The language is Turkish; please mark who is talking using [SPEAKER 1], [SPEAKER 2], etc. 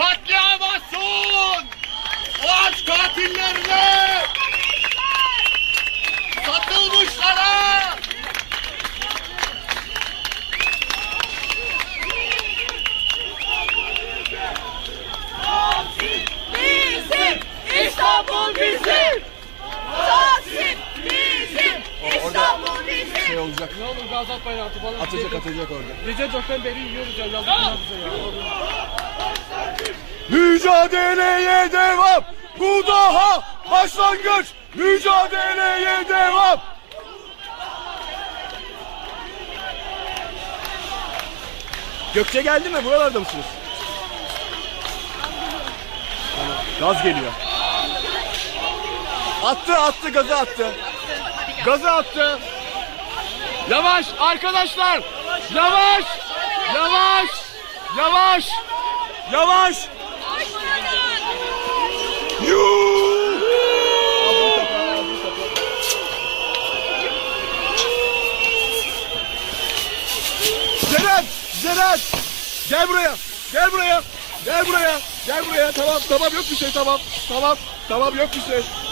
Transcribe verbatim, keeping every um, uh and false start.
[SPEAKER 1] Katliamasın! O aç katillerine! Satılmışlara!
[SPEAKER 2] Bizim! İstanbul bizim! Taksim bizim! İstanbul bizim!
[SPEAKER 3] Şey olacak.
[SPEAKER 4] Ne olur Gazap bayrağı falan.
[SPEAKER 3] Atacak atacak orada.
[SPEAKER 4] Gece dörtten beri yiyoruz ya. Yazık günah bize ya.
[SPEAKER 3] Mücadeleye devam. Bu daha başlangıç. Mücadeleye devam. Gökçe geldi mi? Buralarda mısınız? Tamam. Gaz geliyor. Attı attı gazı attı. Gazı attı. Yavaş arkadaşlar. Yavaş. Yavaş. Yavaş. Yavaş. Yuh! Ceren! Ceren! Gel buraya! Gel buraya! Gel buraya! Gel buraya! Tamam tamam yok bir şey tamam. Tamam tamam yok bir şey.